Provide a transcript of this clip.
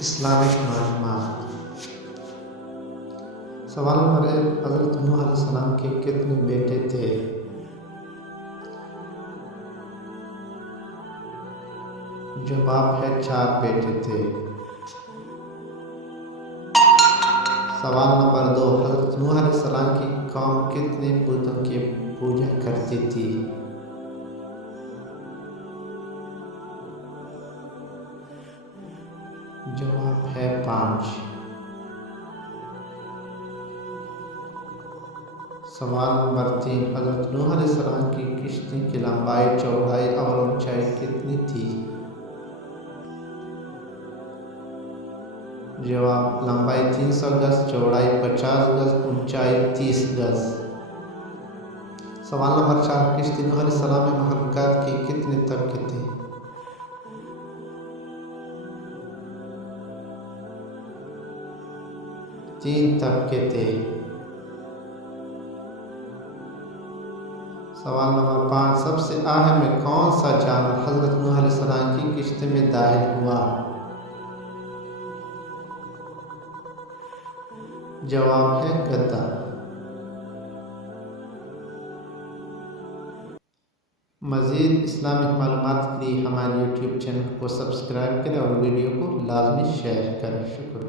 Islamic मालूमात। सवाल number 1, हज़रत नूह अलैहिस्सलाम के कितने बेटे थे? जवाब है 4 बेटे थे। सवाल नंबर 2, हज़रत नूह अलैहिस्सलाम की कौम कितने बुतों की पूजा करती थी? जवाब है 5। सवाल नंबर 3, हज़रत नूह अलैहिस्सलाम की किश्ती की लंबाई, चौड़ाई और ऊंचाई कितनी थी? जवाब, लंबाई 300 गज, चौड़ाई 50 गज, ऊंचाई 30 गज। सवाल नंबर 4, किश्ती नूह अलैहिस्सलाम में मखलूकात के कितने तबके थे? तीन तबके थे। सवाल नंबर 5, सबसे आखिर में कौन सा जानवर हज़रत नूह अलैहिस्सलाम की किश्ती में दाखिल हुआ? जवाब है गद्दा। मज़ीद इस्लामिक मालूमात के लिए हमारे YouTube चैनल को सब्सक्राइब करें और वीडियो को लाजमी शेयर करें। शुक्रिया।